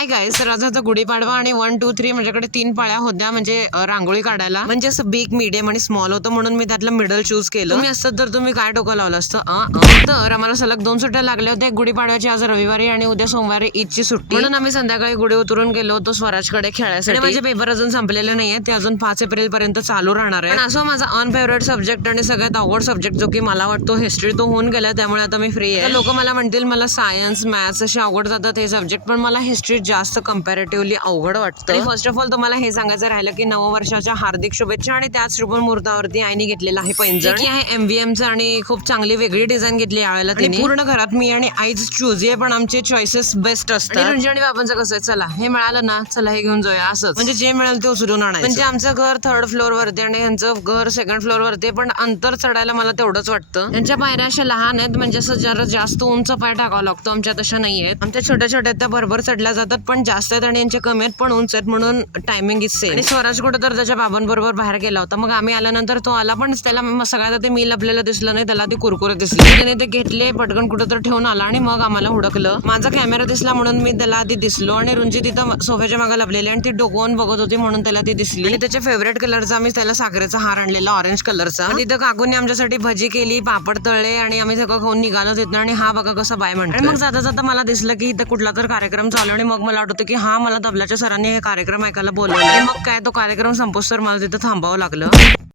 Hi guys, तर आज होता गुढीपाडवा आणि 1, 2, 3 माझ्याकडे 3 पाळ्या होत्या म्हणजे रांगोळी काढायला. म्हणजे असं बिग, मीडियम आणि स्मॉल होतं म्हणून मी त्यातलं मिडल चूज केलं. तुम्ही असतं तर तुम्ही काय डोकं लावलं असतं. तर आम्हाला सलग 2 सुट्ट्या लागल्या होत्या, गुढीपाडव्याची आज रविवारी आणि उद्या सोमवारी ईदची सुट्टी. म्हणून आम्ही संध्याकाळी गुढी उतरून गेलो होतो स्वराजकडे खेळायसाठी. माझे पेपर अजून संपलेले नाहीये, ते अजून 5 एप्रिल पर्यंत चालू राहणार आहे. पण असं माझा अनफेवरेट सब्जेक्ट आणि सगळ्यात अवघड सब्जेक्ट जो की मला वाटतो हिस्ट्री तो होऊन गेला, त्यामुळे आता मी फ्री आहे. लोक मला म्हणतील मला सायन्स मॅथ्स असे अवघड जातात हे सब्जेक्ट, पण मला हिस्ट्री जास्त कंपॅरेटिव्हली अवघड वाटतं. फर्स्ट ऑफ ऑल तुम्हाला हे सांगायचं राहिलं की नववर्षाच्या हार्दिक शुभेच्छा. आणि त्याच शुभ मुहूर्तावरती आईने घेतलेला आहे पैंजण, की आहे MVMचं आणि खूप चांगली वेगळी डिझाईन घेतली यावेळेला तिने. पूर्ण घरात मी आणि आईच चूज आहे, पण आमचे चॉईसेस बेस्ट असतात. रुंजी आणि बाबांचं कसं आहे, चला हे मिळालं ना, चला हे घेऊन जाऊया, असंच म्हणजे जे मिळेल ते उचलून आणायचं. म्हणजे आमचं घर 3rd फ्लोअर वरती आणि यांचं घर 2nd फ्लोअर वरती, पण अंतर चढायला मला तेवढंच वाटतं. यांच्या पायऱ्या अशा लहान आहेत, म्हणजे असं जरा जास्त उंच पाय टाकावा लागतो. आमच्या तशा नाही आहेत. आमच्या छोट्या छोट्या त्या बरोबर चढल्या जातात, पण जास्त आहेत आणि यांचे कमी आहेत पण उंच आहेत, म्हणून टायमिंग इज सेम. आणि स्वराज कुठं तर त्याच्या बाबांबरोबर बाहेर गेला होता. मग आम्ही आल्यानंतर तो आला, पण त्याला सगळ्यात ते मी लपलेलं दिसलं नाही, त्याला ते कुरकुरे दिसले. त्याने ते घेतले, पटकन कुठं तर ठेवून आला आणि मग आम्हाला हुडकलं. माझा कॅमेरा दिसला म्हणून मी त्याला आधी दिसलो आणि रुंजी तिथं सोफ्याच्या मागे लपलेली आणि ती डोकवून बघत होती म्हणून त्याला ती दिसली. आणि त्याच्या फेवरेट कलरचा आम्ही त्याला साखरेचा हार आणलेला, ऑरेंज कलरचा. तिथं काकूंनी आमच्यासाठी भजी केली, पापड तळले आणि आम्ही सगळं खाऊन निघालो तिथं. आणि हा बघा कसा बाय म्हणतो. आणि मग जाता जाता मला दिसलं की इथं कुठला तर कार्यक्रम चालू, आणि मग मला वाटतं की हा मला तबल्याच्या सरांनी हे कार्यक्रम ऐकायला बोलवलं. आणि मग काय तो कार्यक्रम संपोस तर मला तिथं थांबावं लागलं.